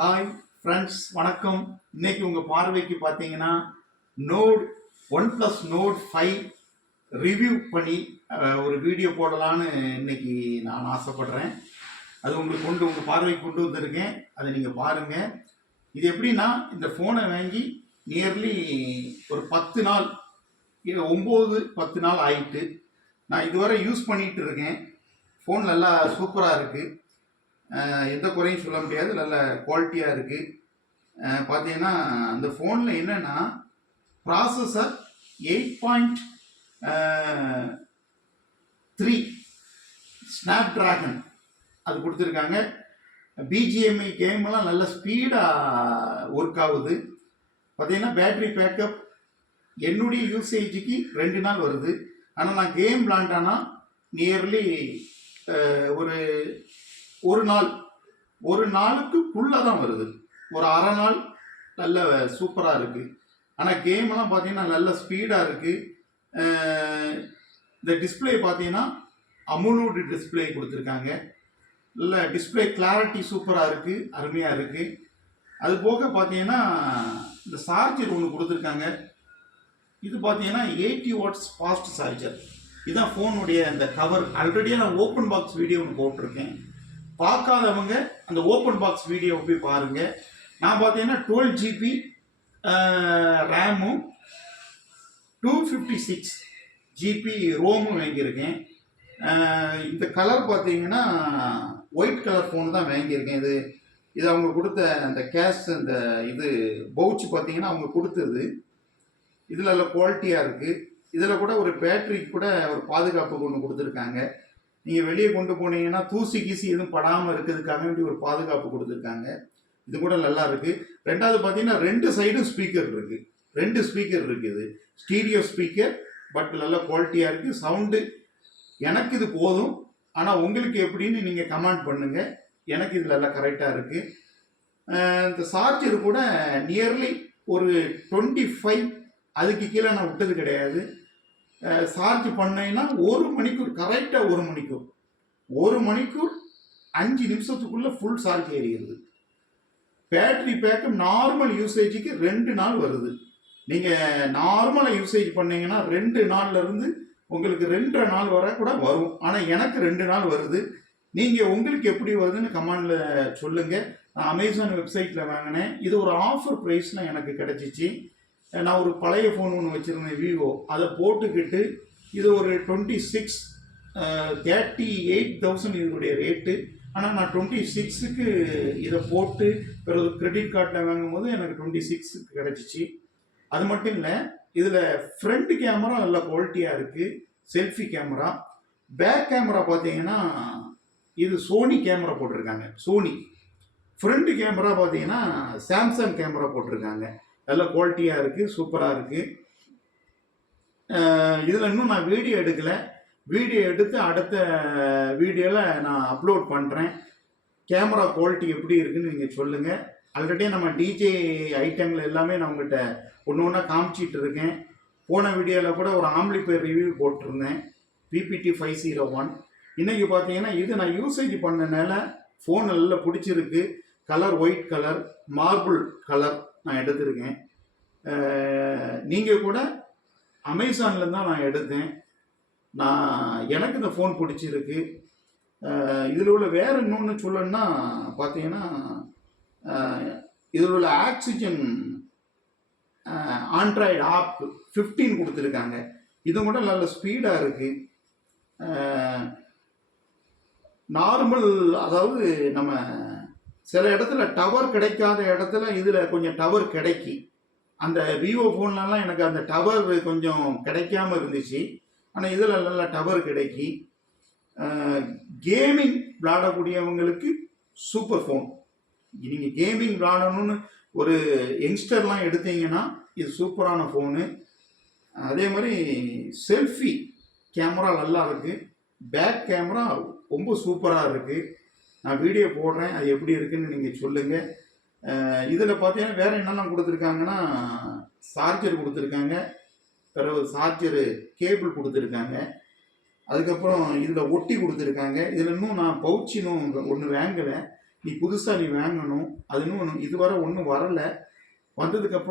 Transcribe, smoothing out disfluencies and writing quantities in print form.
Hi friends, வணக்கம். இன்னைக்கு உங்கள் பார்வைக்கு பார்த்தீங்கன்னா நோட் OnePlus Nord 5 ரிவ்யூ பண்ணி ஒரு வீடியோ போடலான்னு இன்னைக்கு நான் ஆசைப்படுறேன். அது உங்களுக்கு உங்கள் பார்வைக்கு கொண்டு வந்திருக்கேன். அதை நீங்கள் பாருங்கள். இது எப்படின்னா, இந்த ஃபோனை வாங்கி நியர்லி ஒரு 10 நாள், 9-10 நாள் ஆயிட்டு. நான் இதுவரை யூஸ் பண்ணிகிட்டு இருக்கேன். ஃபோன் நல்லா சூப்பராக இருக்குது. எந்த குறையும் சொல்ல முடியாது. நல்ல குவாலிட்டியாக இருக்குது. பார்த்தீங்கன்னா அந்த ஃபோனில் என்னென்னா, ப்ராசஸர் 8.3 ஸ்னாப்ட்ராகன் அது கொடுத்துருக்காங்க. பிஜிஎம்ஐ கேமெல்லாம் நல்ல ஸ்பீடாக ஒர்க் ஆகுது. பார்த்தீங்கன்னா பேட்ரி பேக்கப் என்னுடைய யூசேஜுக்கு 2 நாள் வருது. ஆனால் நான் கேம் விளாண்டானா நியர்லி ஒரு நாளுக்கு ஃபுல்லாக தான் வருது. ஒரு அரை நாள் நல்ல சூப்பராக இருக்குது. ஆனால் கேமெல்லாம் பார்த்தீங்கன்னா நல்ல ஸ்பீடாக இருக்குது. இந்த டிஸ்பிளே பார்த்தீங்கன்னா அமுலூட் டிஸ்பிளே கொடுத்துருக்காங்க. நல்ல டிஸ்பிளே கிளாரிட்டி சூப்பராக இருக்குது, அருமையாக இருக்குது. அது போக பார்த்தீங்கன்னா இந்த சார்ஜர் ஒன்று கொடுத்துருக்காங்க. இது பார்த்தீங்கன்னா 80 வாட்ஸ் ஃபாஸ்ட் சார்ஜர். இதுதான் ஃபோனுடைய அந்த கவர். ஆல்ரெடியே நான் ஓப்பன் பாக்ஸ் வீடியோ ஒன்று போட்டிருக்கேன். பார்க்காதவங்க அந்த ஓப்பன் பாக்ஸ் வீடியோவை போய் பாருங்கள். நான் பார்த்தீங்கன்னா 12 GB ரேமும் 256 GB ரோமும் வாங்கியிருக்கேன். இந்த கலர் பார்த்தீங்கன்னா ஒயிட் கலர் ஃபோன் தான் வாங்கியிருக்கேன். இது அவங்க கொடுத்த அந்த கேஷ், அந்த இது பவுச் பார்த்தீங்கன்னா அவங்க கொடுத்தது. இதில் நல்ல குவாலிட்டியாக இருக்குது. இதில் கூட ஒரு பேட்டரிக்கு கூட ஒரு பாதுகாப்பு ஒன்று கொடுத்துருக்காங்க. நீங்கள் வெளியே கொண்டு போனீங்கன்னா தூசி கீசி எதுவும் படாமல் இருக்கிறதுக்காக வேண்டி ஒரு பாதுகாப்பு கொடுத்துருக்காங்க. இது கூட நல்லா இருக்குது. ரெண்டாவது பார்த்தீங்கன்னா 2 சைடும் ஸ்பீக்கர் இருக்குது. 2 ஸ்பீக்கர் இருக்குது. ஸ்டீரியோ ஸ்பீக்கர், பட் நல்ல குவாலிட்டியாக இருக்குது. சவுண்டு எனக்கு இது போதும். ஆனால் உங்களுக்கு எப்படின்னு நீங்கள் கமெண்ட் பண்ணுங்கள். எனக்கு இது நல்லா கரெக்டாக இருக்குது. இந்த சார்ஜர் கூட நியர்லி ஒரு 25, அதுக்கு கீழே நான் விட்டது கிடையாது. சார்ஜ் பண்ணேன்னா 1 மணிக்கூர், கரெக்டாக 1 மணிக்கூர் 5 நிமிஷத்துக்குள்ளே ஃபுல் சார்ஜ் ஏறிடுது. பேட்டரி பேக்கப் நார்மல் யூசேஜுக்கு 2 நாள் வருது. நீங்கள் நார்மலாக யூசேஜ் பண்ணீங்கன்னா 2 நாள்லேருந்து உங்களுக்கு 2.5 நாள் வர கூட வரும். ஆனால் எனக்கு 2 நாள் வருது. நீங்கள் உங்களுக்கு எப்படி வருதுன்னு கமெண்டில் சொல்லுங்கள். நான் அமேசான் வெப்சைட்டில் வாங்கினேன். இது ஒரு ஆஃபர் ப்ரைஸில் எனக்கு கிடச்சிச்சு. நான் ஒரு பழைய ஃபோன் ஒன்று வச்சுருந்தேன், விவோ. அதை போட்டுக்கிட்டு இது ஒரு 38,000 இதனுடைய ரேட்டு. ஆனால் நான் 26க்கு இதை போட்டு பிறகு கிரெடிட் கார்டில் வாங்கும்போது எனக்கு 26க்கு கிடச்சிச்சு. அது மட்டும் இல்லை, இதில் ஃப்ரண்ட் கேமரா நல்ல குவாலிட்டியாக இருக்குது. Selfie camera. பேக் கேமரா பார்த்தீங்கன்னா இது சோனி கேமரா போட்டிருக்காங்க. சோனி. ஃப்ரண்ட் கேமரா பார்த்தீங்கன்னா சாம்சங் கேமரா போட்டிருக்காங்க. நல்ல குவாலிட்டியாக இருக்குது, சூப்பராக இருக்குது. இதில் இன்னும் நான் வீடியோ எடுக்கலை. வீடியோ எடுத்து அடுத்த வீடியோவில் நான் அப்லோட் பண்ணுறேன். கேமரா குவாலிட்டி எப்படி இருக்குதுன்னு நீங்கள் சொல்லுங்கள். ஆல்ரெடி நம்ம டிஜே ஐட்டங்கள் எல்லாமே நான் உங்கள்கிட்ட ஒன்று ஒன்றா காமிச்சிட்டு இருக்கேன். போன வீடியோவில் கூட ஒரு ஆம்பிளிஃபையர் ரிவ்யூ போட்டிருந்தேன், PPT 501. இன்றைக்கி பார்த்தீங்கன்னா இது நான் யூசேஜ் பண்ணனால ஃபோன் நல்லா பிடிச்சிருக்கு. Colour white colour, marble colour நான் எடுத்திருக்கேன். நீங்கள் கூட அமேசானில் தான் நான் எடுத்தேன். எனக்கு இந்த ஃபோன் பிடிச்சிருக்கு. இதில் உள்ள வேறு இன்னொன்று சொல்லணுன்னா பார்த்தீங்கன்னா, இதில் உள்ள ஆக்சிஜன் ஆண்ட்ராய்டு ஆப் 15 கொடுத்துருக்காங்க. இது கூட நல்ல ஸ்பீடாக இருக்குது. நார்மல், அதாவது நம்ம சில இடத்துல டவர் கிடைக்காத இடத்துல இதில் கொஞ்சம் டவர் கிடைக்கி. அந்த விவோ ஃபோன்லலாம் எனக்கு அந்த டவர் கொஞ்சம் கிடைக்காம இருந்துச்சு. ஆனால் இதில் நல்லா டவர் கிடைக்கி. கேமிங் விளாடக்கூடியவங்களுக்கு சூப்பர் ஃபோன். நீங்கள் கேமிங் விளாடணும்னு ஒரு யங்ஸ்டர்லாம் எடுத்தீங்கன்னா இது சூப்பரான ஃபோனு. அதே மாதிரி செல்ஃபி கேமரா நல்லா இருக்குது. பேக் கேமரா ரொம்ப சூப்பராக இருக்குது. நான் வீடியோ போடுறேன், அது எப்படி இருக்குன்னு நீங்கள் சொல்லுங்கள். இதில் பார்த்தீங்கன்னா வேறு என்னெல்லாம் கொடுத்துருக்காங்கன்னா, சார்ஜர் கொடுத்துருக்காங்க, பிறகு சார்ஜரு கேபிள் கொடுத்துருக்காங்க, அதுக்கப்புறம் இதில் ஒட்டி கொடுத்துருக்காங்க. இதில் இன்னும் நான் பவுச்சினும் ஒன்று வாங்கலை. நீ புதுசாக நீ வாங்கணும். அது இன்னும் இதுவரை ஒன்றும் வரலை. வந்ததுக்கப்புறம்